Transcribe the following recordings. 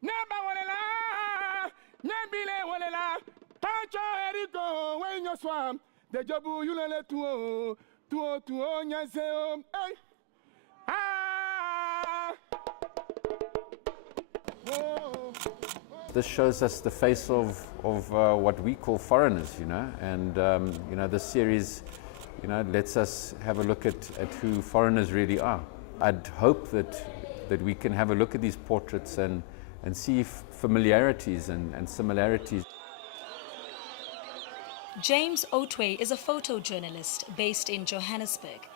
Neba walela, nebile walela, tacho eriko when you swam, the jobu yulele tuo nyaseo, hey, ah, oh. This shows us the face of what we call foreigners, you know, and you know, this series, you know, lets us have a look at who foreigners really are. I'd hope that we can have a look at these portraits and see familiarities and similarities. James Oatway is a photojournalist based in Johannesburg.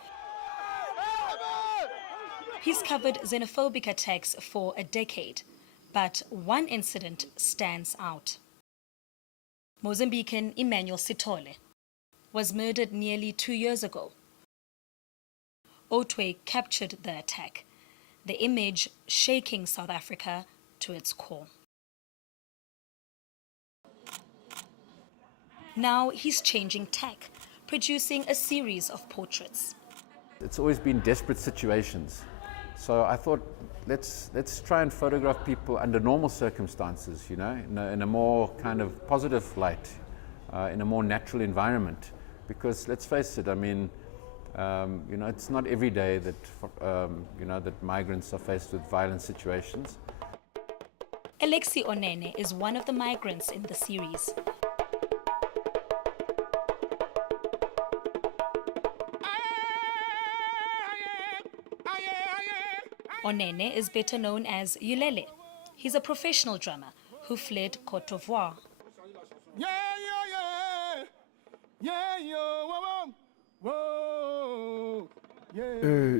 He's covered xenophobic attacks for a decade, but one incident stands out. Mozambican Emmanuel Sithole was murdered nearly 2 years ago. Oatway captured the attack, the image shaking South Africa to its core. Now he's changing tack, producing a series of portraits. It's always been desperate situations. So I thought, let's try and photograph people under normal circumstances, you know, in a more kind of positive light, in a more natural environment. Because let's face it, I mean, you know, it's not every day that, you know, that migrants are faced with violent situations. Alexi Onene is one of the migrants in the series. Onene is better known as Yulele. He's a professional drummer who fled Côte d'Ivoire.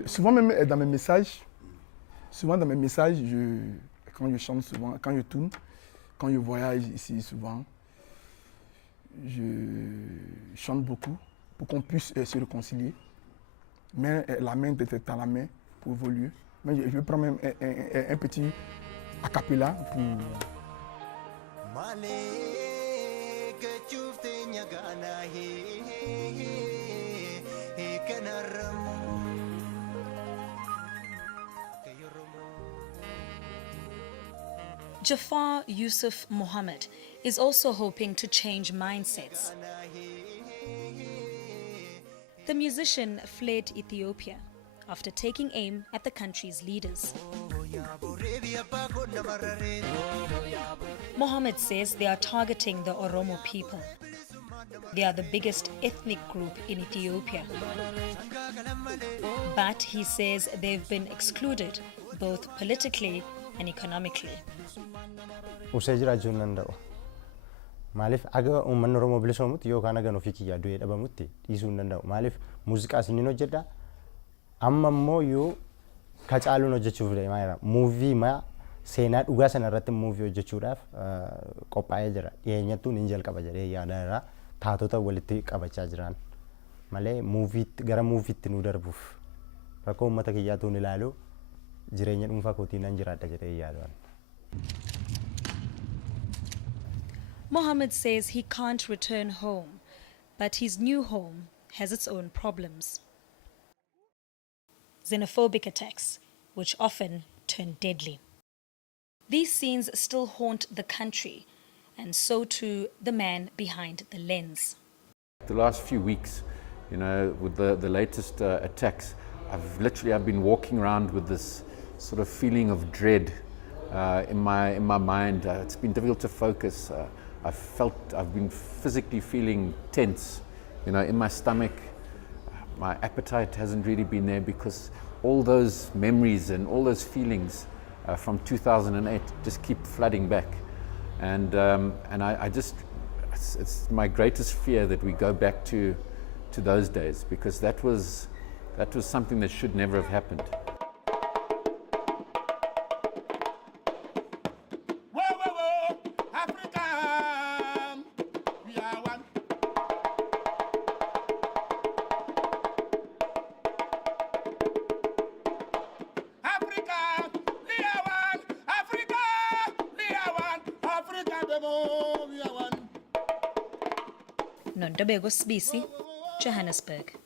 Souvent même dans mes messages, quand je chante souvent, quand je tourne, quand je voyage ici souvent, je chante beaucoup pour qu'on puisse se réconcilier. Mais la main d'être dans la main pour évoluer. Mais je vais prendre même un petit a cappella pour... Jafar Yusuf Muhammad is also hoping to change mindsets. The musician fled Ethiopia after taking aim at the country's leaders. Muhammad says they are targeting the Oromo people. They are the biggest ethnic group in Ethiopia. But he says they've been excluded both politically and economically. Malif aga umman Oromoo bilisoomutti yookaan aga ofii kiyyaa du'ee dhabamutti dhiisuu hin danda'u. Maaliif muuziqaas inni hojjedha. Amma immoo yoo Kacaaluun hojjechuuf deemaa muuvii maa seenaa dhugaa sana irratti muuvii hojjechuudhaaf qophaa'ee jira. Dhiyeenyattuu ni jalqaba jedhee yaada taatota walitti qabachaa jiran. Malee muuviitti gara muuviitti nu darbuuf rakkoo uummata kiyyaatuun ilaalu jireenya dhuunfaa kootii nan jiraadha jedhee yaadaan. Mohammed says he can't return home, but his new home has its own problems. Xenophobic attacks, which often turn deadly. These scenes still haunt the country, and so too the man behind the lens. The last few weeks, you know, with the latest attacks, I've been walking around with this sort of feeling of dread in my mind. It's been difficult to focus. I've been physically feeling tense, you know, in my stomach. My appetite hasn't really been there because all those memories and all those feelings from 2008 just keep flooding back. And it's my greatest fear that we go back to those days, because that was something that should never have happened. Nontobeko, Sibisi, Johannesburg.